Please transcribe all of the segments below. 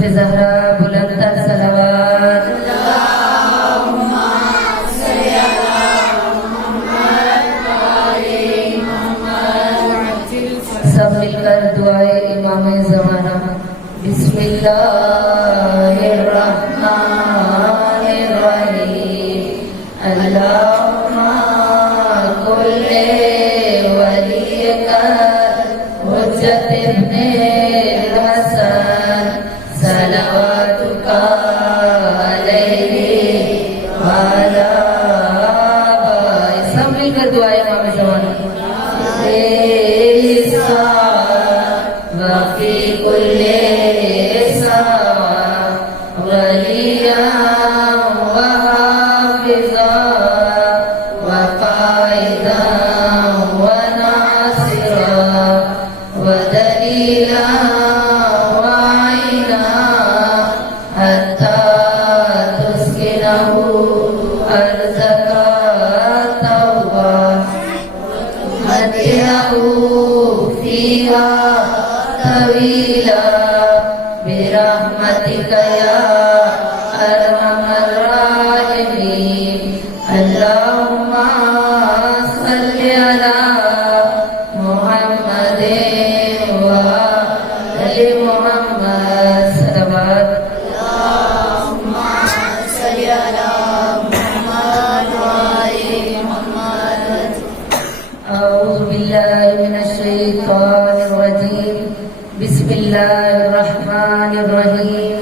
زہرا بلند تر صلوات سب مل کر دعائے امام زمانہ بسم اللہ الرحمن الرحیم اللہم کل ولیک حجت ابن الحسن صلواتک علیہ وعلی آبائہ. سب مل کر دعائے امام زمانہ وفي كل ساعة وليا وحافظا وقائدا وناصرا ودليلا وعينا حتى تسكنه أرضك توبا مدينه فيها طويلا برحمتك يا أرحم الراحمين. اللهم صل على محمد وآل محمد صلوات. اللهم صل على محمد وآل محمد. أعوذ بالله من الشيطان الرجيم. بسم الله الرحمن الرحيم.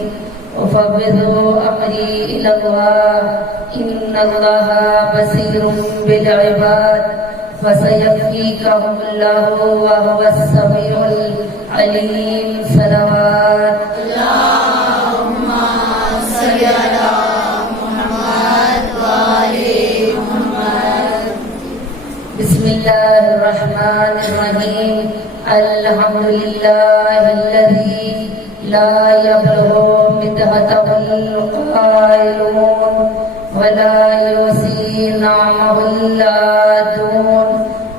أفوض أمري إلى الله إن الله بصير بالعباد فسيكفيكهم الله وهو السميع العليم. صلوات. اللهم صل على محمد وآل محمد. بسم الله الرحمن الرحيم. الحمد لله الذي لا يبلغ مدحته القائلون ولا يوصي نعمه العادون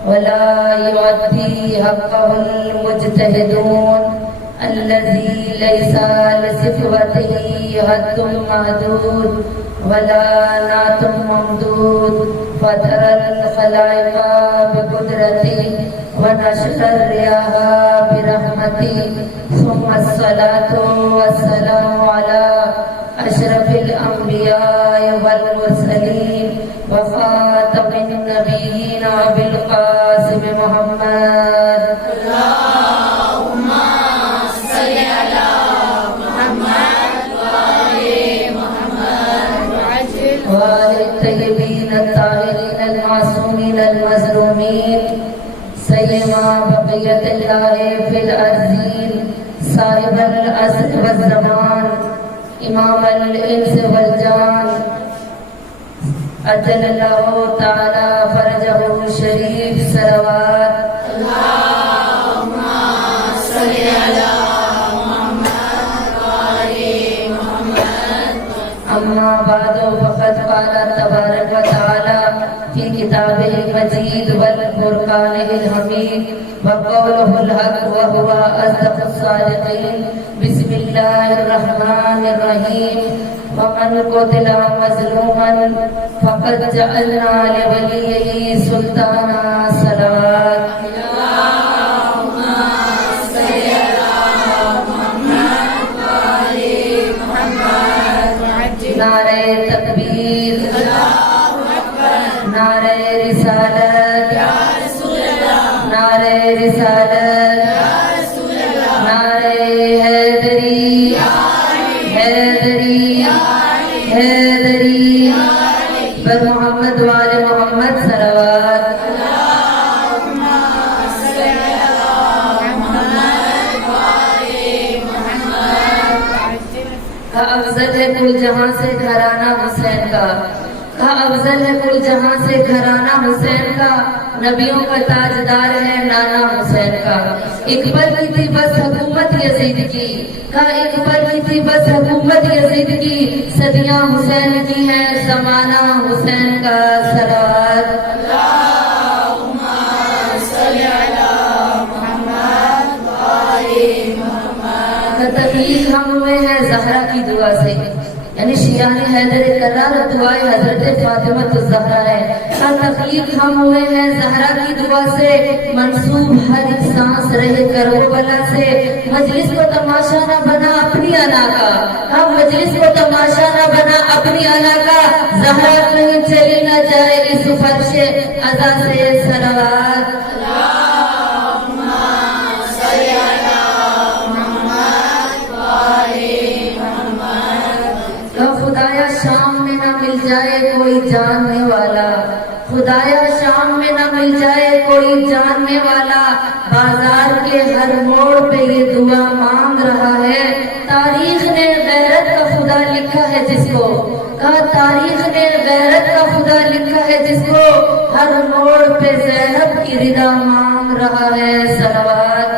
ولا يؤدي حقه المجتهدون الذي ليس لصفته حد محدود ولا نعت ممدود فترى الخلائق بقدرته ونشر الرياح برحمته ثم الصلاة والسلام على أشرف الأنبياء والمرسلين وخاتم النبيين أبي القاسم محمد. اللهم صل على محمد وآل محمد وآل الطيبين الطاهرين المعصومين المظلومين سيما بقية الله في الأرضين صاحب العصر والزمان إمام الإنس والجان أجل الله تعالى فرجه الشريف. صلوات. اللهم صل على محمد وآل محمد. أما بعد فقد قال تبارك وتعالى في كتابه المجيد والفرقانه الحميد وقوله الحق وهو أصدق الصادقين. بسم الله الرحمن الرحيم. ومن قتل مظلوما فقد جعلنا لوليه سلطانا. صلوات. اللهم صل على محمد وآل محمد. نعرہ تکبیر. نعرہ رسالت. نعرہ رسالت. نعرہ حیدری. حیدری. حیدری. بر محمد وآل محمد. صلوات. افضل ہے کل جہاں سے گھرانہ حسین کا. افضل ہے کل جہاں سے گھرانہ حسین کا. نبیوں کا تاجدار ہے نانا حسین کا. ایک پل کی تھی بس حکومت یزید کی. ایک پل کی تھی بس حکومت یزید کی. صدیاں حسین کی ہیں زمانہ حسین کا. صلوات. اللہم صل علی محمد وآل محمد. تکلیف ہم ہوئے ہیں زہرا کی دعا سے، یعنی شیعان حیدر کرار دعائے حضرت فاطمہ الزہرا ہے۔ تخلیق ہم ہوئے ہیں زہرا کی دعا سے، منسوب ہر ایک سانس رہے کربلا سے۔ مجلس کو تماشا نہ بنا اپنی انا کا، ہم مجلس کو تماشا نہ بنا اپنی انا کا، زہرا کہیں چلی نہ جائے اس فرش عزا سے صلوات۔ خدایا شام میں نہ مل جائے کوئی جاننے والا، خدایا شام میں نہ مل جائے کوئی جاننے والا، بازار کے ہر موڑ پہ یہ دعا مانگ رہا ہے۔ تاریخ نے غیرت کا خدا لکھا ہے جس کو، کہا تاریخ نے غیرت کا خدا لکھا ہے جس کو، ہر موڑ پہ زینب کی رضا مانگ رہا ہے صلوات۔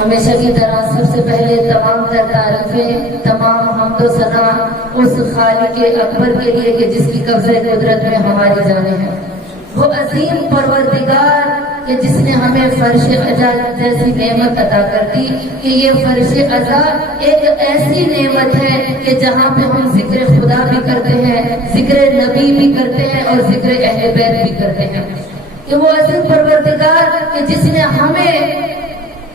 ہمیشہ کی طرح سب سے پہلے تمام تر تعریفیں، تمام حمد و ثنا اس خالق اکبر کے لیے کہ جس کی قبضہ قدرت میں ہماری جانیں ہیں، وہ عظیم پروردگار کہ جس نے ہمیں فرش عزا جیسی نعمت عطا کر دی، کہ یہ فرش عزا ایک ایسی نعمت ہے کہ جہاں پہ ہم ذکر خدا بھی کرتے ہیں، ذکر نبی بھی کرتے ہیں اور ذکر اہل بیت بھی کرتے ہیں، کہ وہ عظیم پروردگار کہ جس نے ہمیں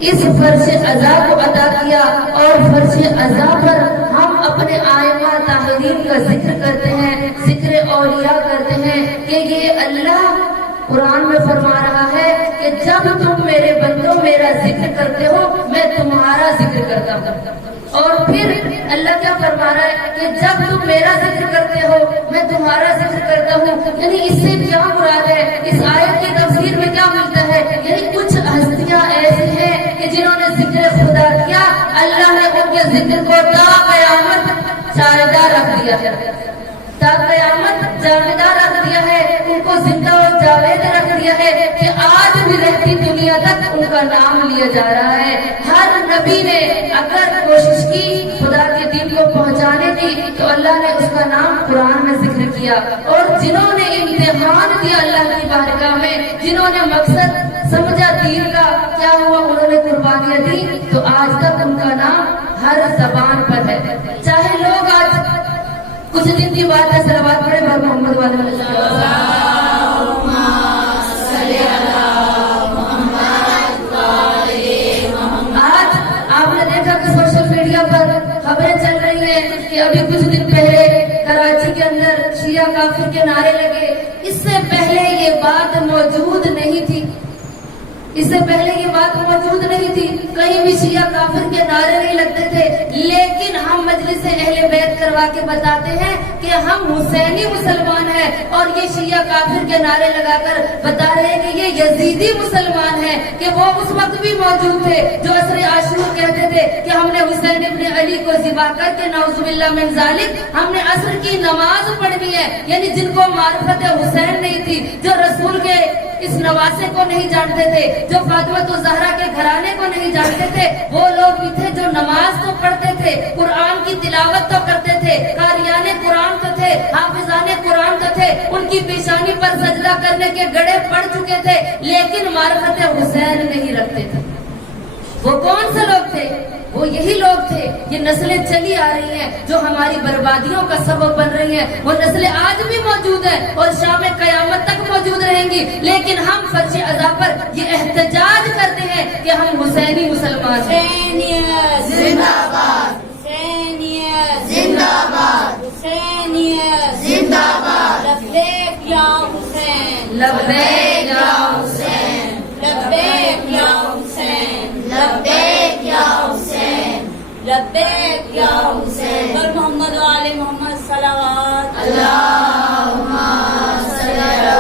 اس فرش عزا کو عطا کیا، اور فرش عزا پر ہم اپنے آئمہ طاہرین کا ذکر کرتے ہیں، ذکر اولیاء کرتے ہیں، کہ یہ اللہ قرآن میں فرما رہا ہے کہ جب تم میرے بندوں میرا ذکر کرتے ہو میں تمہارا ذکر کرتا ہوں۔ اور پھر اللہ کیا فرما رہا ہے کہ جب تم میرا ذکر کرتے ہو میں تمہارا ذکر کرتا ہوں، یعنی اس سے کیا مراد ہے، اس آیت کی تفسیر میں کیا ملتا ہے، یعنی کچھ ہستیاں ایسی ہیں کہ جنہوں نے ذکر خدا کیا، اللہ نے ان کے ذکر کو تا قیامت جاویدہ رکھ دیا ہے، تا قیامت جاویدہ رکھ دیا ہے، ان کو زندہ اور جاوید رکھ دیا ہے کہ آج بھی رہتی دنیا تک ان کا نام لیا جا رہا ہے۔ ہر نبی نے اگر کوشش کی خدا کے دین کو پہنچانے کی تو اللہ نے اس کا نام قرآن میں ذکر کیا، اور جنہوں نے امتحان دیا اللہ کی بارگاہ میں، جنہوں نے مقصد سمجھا دین کا، کیا ہوا، انہوں نے قربانیاں دی، تو آج تک ان کا نام ہر زبان پر ہے۔ چاہے لوگ آج کچھ دن کی بات ہے، صلوات پڑھے محمد والے آج آپ نے دیکھا کہ سوشل میڈیا پر خبریں چل رہی ہیں کہ ابھی کچھ دن پہلے کراچی کے اندر شیعہ کافر کے نعرے لگے، اس سے پہلے یہ بات موجود نہیں تھی، اس سے پہلے یہ بات موجود نہیں تھی، کہیں بھی شیعہ کافر کے نعرے نہیں لگتے تھے، لیکن ہم مجلس اہل بیت کروا کے بتاتے ہیں کہ ہم حسینی مسلمان ہیں، اور یہ شیعہ کافر کے نعرے لگا کر بتا رہے ہیں کہ یہ یزیدی مسلمان ہیں، کہ وہ اس وقت بھی موجود تھے جو عصر عاشور کہتے تھے کہ ہم نے حسین ابن علی کو ذبح کر کے نعوذ باللہ من ذالک ہم نے عصر کی نماز پڑھنی ہے، یعنی جن کو معرفت حسین نہیں تھی، جو رسول کے اس نواسے کو نہیں جانتے تھے، جو فاطمہ الزہرا کے گھرانے کو نہیں جانتے تھے، وہ لوگ بھی تھے جو نماز تو پڑھتے تھے، قرآن کی تلاوت تو کرتے تھے، قاریان قرآن تو تھے، حافظان قرآن تو تھے، ان کی پیشانی پر سجدہ کرنے کے گڑھے پڑ چکے تھے، لیکن معرفت حسین نہیں رکھتے تھے۔ وہ کون سے لوگ تھے؟ وہ یہی لوگ تھے، یہ نسلیں چلی آ رہی ہیں جو ہماری بربادیوں کا سبب بن رہی ہیں، وہ نسلیں آج بھی موجود ہیں اور شام قیامت تک موجود رہیں گی، لیکن ہم فرش عزا پر یہ احتجاج کرتے ہیں کہ ہم حسینی مسلمان ہیں۔ حسینیت زندہ باد، حسینیت زندہ باد، حسینیت زندہ باد، لبیک یا حسین، لبیک یا حسین، لبیک یا حسین، لبیک یا حسین، لبیک یا حسین، پر محمد و آل محمد صلوات، اللہم صلی علی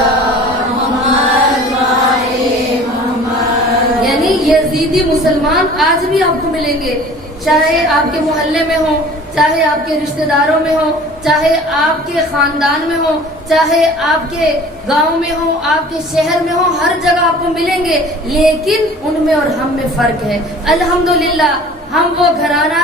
محمد و آل محمد۔ یعنی یزیدی مسلمان آج بھی آپ کو ملیں گے، چاہے آپ کے محلے میں ہوں، چاہے آپ کے رشتہ داروں میں ہوں، چاہے آپ کے خاندان میں ہوں، چاہے آپ کے گاؤں میں ہوں، آپ کے شہر میں ہوں، ہر جگہ آپ کو ملیں گے، لیکن ان میں اور ہم میں فرق ہے۔ الحمدللہ ہم وہ گھرانہ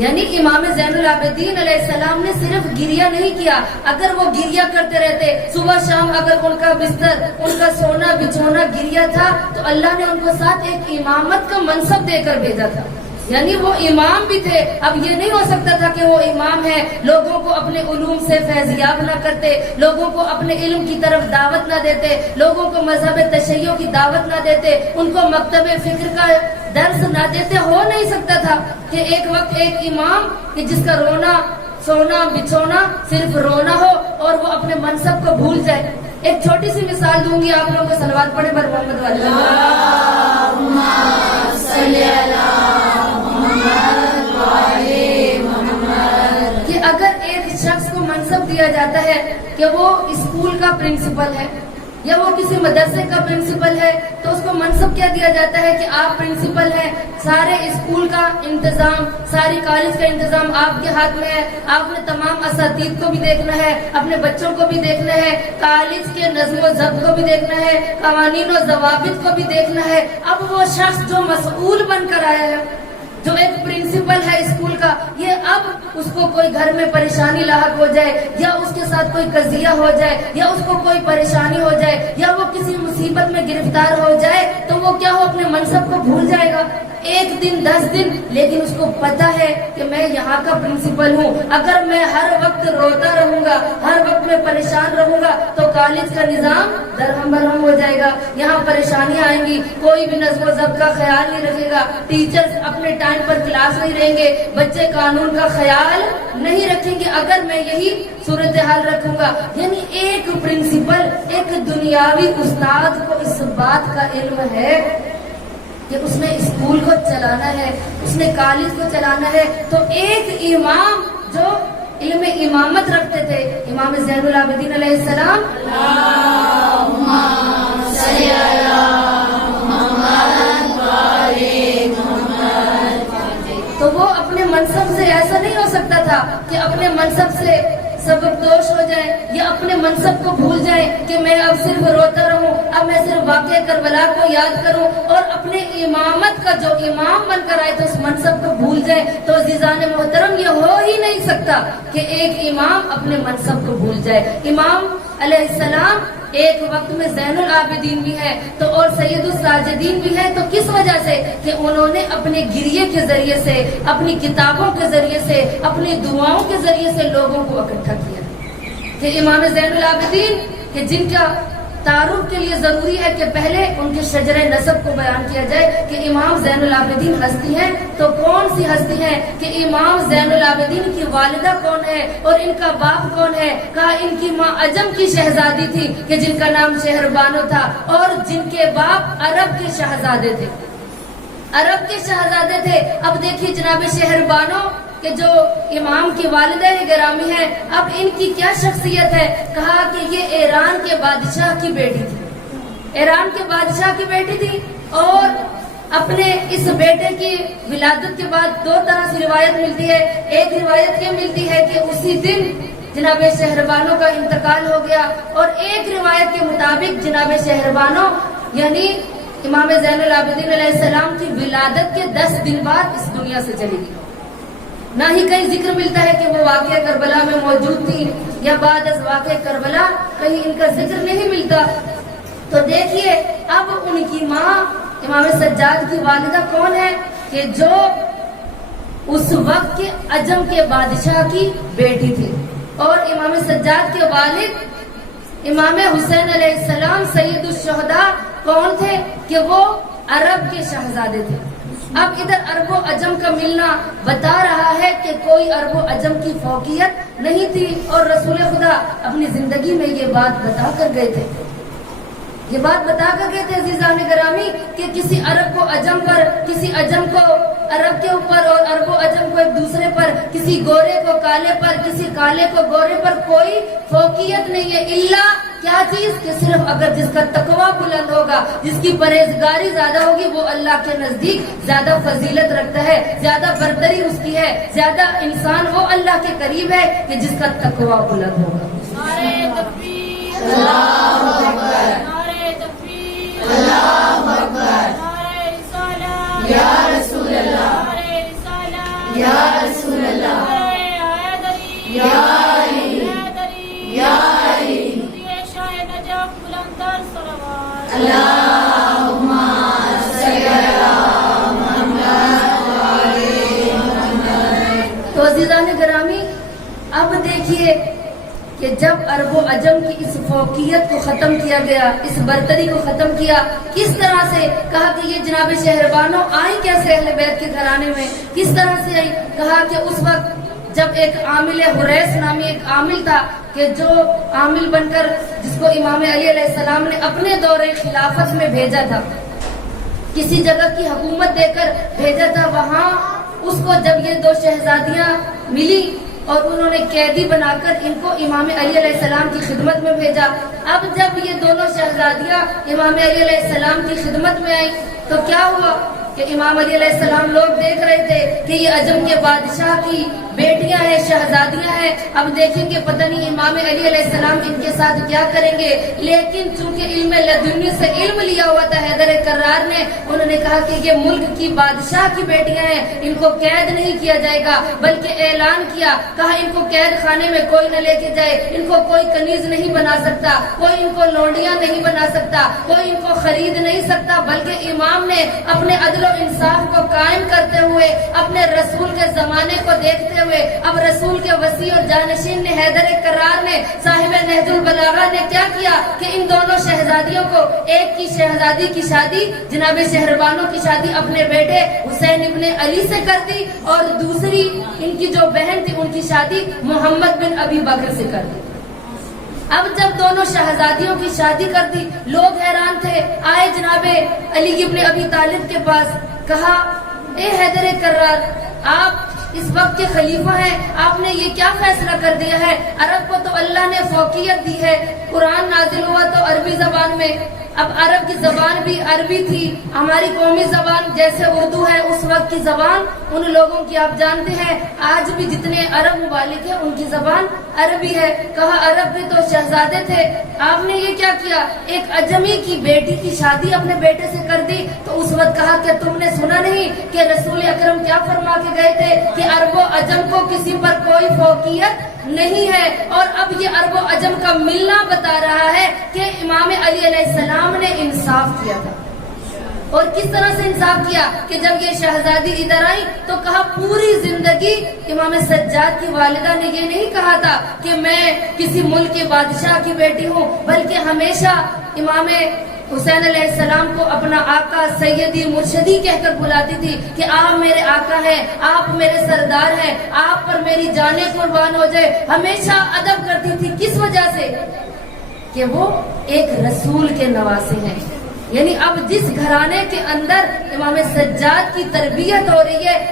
یعنی امام زین العابدین علیہ السلام نے صرف گریہ نہیں کیا، اگر وہ گریہ کرتے رہتے صبح شام، اگر ان کا بستر، ان کا سونا بچھونا گریہ تھا تو اللہ نے ان کو ساتھ ایک امامت کا منصب دے کر بھیجا تھا، یعنی وہ امام بھی تھے۔ اب یہ نہیں ہو سکتا تھا کہ وہ امام ہے، لوگوں کو اپنے علوم سے فیضیاب نہ کرتے، لوگوں کو اپنے علم کی طرف دعوت نہ دیتے، لوگوں کو مذہب تشیع کی دعوت نہ دیتے، ان کو مکتب فکر کا درس نہ دیتے۔ ہو نہیں سکتا تھا کہ ایک وقت ایک امام کہ جس کا رونا سونا بچھونا صرف رونا ہو اور وہ اپنے منصب کو بھول جائے۔ ایک چھوٹی سی مثال دوں گی، آپ لوگوں کو صلوات پڑھے بر محمد والے اللہم صلی علی محمد وعلی محمد۔ کہ اگر ایک شخص کو منصب دیا جاتا ہے کہ وہ اسکول کا پرنسپل ہے یا وہ کسی مدرسے کا پرنسپل ہے تو اس کو منصب کیا دیا جاتا ہے کہ آپ پرنسپل ہیں، سارے اسکول کا انتظام، ساری کالج کا انتظام آپ کے ہاتھ میں ہے، آپ نے تمام اساتید کو بھی دیکھنا ہے، اپنے بچوں کو بھی دیکھنا ہے، کالج کے نظم و ضبط کو بھی دیکھنا ہے، قوانین و ضوابط کو بھی دیکھنا ہے۔ اب وہ شخص جو مسئول بن کر آیا ہے، جو ایک پرنسپل ہے اسکول کا، یہ اب اس کو کوئی گھر میں پریشانی لاحق ہو جائے یا اس کے ساتھ کوئی قضیہ ہو جائے یا اس کو کوئی پریشانی ہو جائے یا وہ کسی مصیبت میں گرفتار ہو جائے تو وہ کیا ہو اپنے منصب کو بھول جائے گا، ایک دن 10 دن، لیکن اس کو پتا ہے کہ میں یہاں کا پرنسپل ہوں۔ اگر میں ہر وقت روتا رہوں گا، ہر وقت میں پریشان رہوں گا تو کالج کا نظام درہم برہم ہو جائے گا، یہاں پریشانیاں آئیں گی، کوئی بھی نظم و ضبط کا خیال نہیں رکھے گا، ٹیچرز اپنے ٹائم پر کلاس نہیں رہیں گے، بچے قانون کا خیال نہیں رکھیں گے اگر میں یہی صورتحال رکھوں گا۔ یعنی ایک پرنسپل، ایک دنیاوی استاد کو اس بات کا علم ہے کہ اس نے اسکول کو چلانا ہے، اس نے کالج کو چلانا ہے، تو ایک امام جو علم امامت رکھتے تھے امام زین العابدین علیہ السلام، اللہم صلی علی محمد وعلی محمد، تو وہ اپنے منصب سے ایسا نہیں ہو سکتا تھا کہ اپنے منصب سے سبق دوش ہو جائے یا اپنے منصب کو بھول جائے کہ میں اب صرف روتا رہوں، اب میں صرف واقعہ کربلا کو یاد کروں اور اپنے امامت کا جو امام بن کر آئے تھے اس منصب کو بھول جائے۔ تو عزیزان محترم، یہ ہو ہی نہیں سکتا کہ ایک امام اپنے منصب کو بھول جائے۔ امام علیہ السلام ایک وقت میں زین العابدین بھی ہے تو اور سید الساجدین بھی ہے، تو کس وجہ سے کہ انہوں نے اپنے گریے کے ذریعے سے، اپنی کتابوں کے ذریعے سے، اپنی دعاؤں کے ذریعے سے لوگوں کو اکٹھا کیا۔ کہ امام زین العابدین کہ جن کا تعارف کے لیے ضروری ہے کہ پہلے ان کے شجرہ نسب کو بیان کیا جائے کہ امام زین العابدین ہستی ہیں تو کون سی ہستی ہیں، کہ امام زین العابدین کی والدہ کون ہے اور ان کا باپ کون ہے۔ کہا ان کی ماں عجم کی شہزادی تھی کہ جن کا نام شہر بانو تھا اور جن کے باپ عرب کے شہزادے تھے، عرب کے شہزادے تھے۔ اب دیکھیے جناب شہر بانو کہ جو امام کی والدہ گرامی ہے، اب ان کی کیا شخصیت ہے، کہا کہ یہ ایران کے بادشاہ کی بیٹی تھی، ایران کے بادشاہ کی بیٹی تھی، اور اپنے اس بیٹے کی ولادت کے بعد دو طرح سے روایت ملتی ہے۔ ایک روایت یہ ملتی ہے کہ اسی دن جناب شہربانو کا انتقال ہو گیا، اور ایک روایت کے مطابق جناب شہربانو یعنی امام زین العابدین علیہ السلام کی ولادت کے 10 دن بعد اس دنیا سے چلی گئی۔ نہ ہی کہیں ذکر ملتا ہے کہ وہ واقعہ کربلا میں موجود تھی یا بعد از واقعہ کربلا، کہیں ان کا ذکر نہیں ملتا۔ تو دیکھیے اب ان کی ماں امام سجاد کی والدہ کون ہے کہ جو اس وقت کے عجم کے بادشاہ کی بیٹی تھی، اور امام سجاد کے والد امام حسین علیہ السلام سید الشہداء کون تھے کہ وہ عرب کے شہزادے تھے۔ اب ادھر عرب و عجم کا ملنا بتا رہا ہے کہ کوئی عرب و عجم کی فوقیت نہیں تھی، اور رسول خدا اپنی زندگی میں یہ بات بتا کر گئے تھے، یہ بات بتا کر گئے تھے عزیزان گرامی کہ کسی عرب کو عجم پر، کسی عجم کو عرب کے اوپر اور عرب و عجم کو ایک دوسرے پر، کسی گورے کو کالے پر، کسی کالے کو گورے پر کوئی فوقیت نہیں ہے، الا کیا چیز کہ صرف اگر جس کا تقوی بلند ہوگا، جس کی پرہیزگاری زیادہ ہوگی، وہ اللہ کے نزدیک زیادہ فضیلت رکھتا ہے، زیادہ برتری اس کی ہے، زیادہ انسان وہ اللہ کے قریب ہے کہ جس کا تقوی بلند ہوگا۔ نعرہ تکبیر، اللہ اکبر، نعرہ تکبیر، اللہ اکبر، نعرہ رسالہ، یا رسول اللہ، نعرہ رسالہ، یا رسول تو عزیزان گرامی، اب دیکھیے کہ جب عرب و عجم کی اس فوقیت کو ختم کیا گیا، اس برتری کو ختم کیا، کس طرح سے کہا کہ یہ جناب شہربانو آئی کیسے اہل بیت کے گھرانے میں، کس طرح سے آئی؟ کہا کہ اس وقت جب ایک عامل حریث نامی ایک عامل تھا کہ جو عامل بن کر جس کو امام علی علیہ السلام نے اپنے دور خلافت میں بھیجا تھا، کسی جگہ کی حکومت دے کر بھیجا تھا، وہاں اس کو جب یہ دو شہزادیاں ملی اور انہوں نے قیدی بنا کر ان کو امام علی علیہ السلام کی خدمت میں بھیجا۔ اب جب یہ دونوں شہزادیاں امام علی علیہ السلام کی خدمت میں آئیں تو کیا ہوا کہ امام علی علیہ السلام لوگ دیکھ رہے تھے کہ یہ عجم کے بادشاہ کی بیٹیاں ہیں، شہزادیاں ہیں، اب دیکھیں کہ پتہ نہیں امام علی علیہ السلام ان کے ساتھ کیا کریں گے، لیکن چونکہ علم لدنی سے علم لیا ہوا تھا حیدر کرار نے، انہوں نے کہا کہ یہ ملک کی بادشاہ کی بیٹیاں ہیں، ان کو قید نہیں کیا جائے گا، بلکہ اعلان کیا، کہا ان کو قید خانے میں کوئی نہ لے کے جائے، ان کو کوئی کنیز نہیں بنا سکتا، کوئی ان کو لونڈیاں نہیں بنا سکتا، کوئی ان کو خرید نہیں سکتا، بلکہ امام نے اپنے عدل و انصاف کو قائم کرتے ہوئے، اپنے رسول کے زمانے کو دیکھتے ہوئے، اب رسول کے وسیع اور جانشین نے حیدر کرار نے صاحب نہج البلاغہ نے کیا کیا کہ ان دونوں شہزادیوں کو، ایک کی شہزادی کی شادی جناب شہربانو کی شادی اپنے بیٹے حسین ابن علی سے کر دی، اور دوسری ان کی جو بہن تھی ان کی شادی محمد بن ابی بکر سے کر دی۔ اب جب دونوں شہزادیوں کی شادی کر دی، لوگ حیران تھے، آئے جناب علی ابن ابی طالب کے پاس، کہا اے حیدر کرار، آپ اس وقت کے خلیفہ ہیں، آپ نے یہ کیا فیصلہ کر دیا ہے؟ عرب کو تو اللہ نے فوقیت دی ہے، قرآن نازل ہوا تو عربی زبان میں، اب عرب کی زبان بھی عربی تھی، ہماری قومی زبان جیسے اردو ہے اس وقت کی زبان ان لوگوں کی آپ جانتے ہیں، آج بھی جتنے عرب ممالک ہیں ان کی زبان عربی ہے۔ کہا عرب بھی تو شہزادے تھے، آپ نے یہ کیا کیا؟ ایک عجمی کی بیٹی کی شادی اپنے بیٹے سے کر دی۔ تو اس وقت کہا کہ تم نے سنا نہیں کہ رسول اکرم کیا فرما کے گئے تھے کہ عرب و عجم کو کسی پر کوئی فوقیت نہیں ہے، اور اب یہ عرب و عجم کا ملنا بتا رہا ہے کہ امام علی علیہ السلام نے انصاف کیا تھا۔ اور کس طرح سے انصاف کیا کہ جب یہ شہزادی ادھر آئی تو کہا پوری زندگی امام سجاد کی والدہ نے یہ نہیں کہا تھا کہ میں کسی ملک کے بادشاہ کی بیٹی ہوں، بلکہ ہمیشہ امام حسین علیہ السلام کو اپنا آقا سیدی مرشدی کہہ کر بلاتی تھی کہ آپ میرے آقا ہیں، آپ میرے سردار ہیں، آپ پر میری جانیں قربان ہو جائے، ہمیشہ ادب کرتی تھی۔ کس وجہ سے؟ کہ وہ ایک رسول کے نواسے ہیں، یعنی اب جس گھرانے کے اندر امام سجاد کی تربیت ہو رہی ہے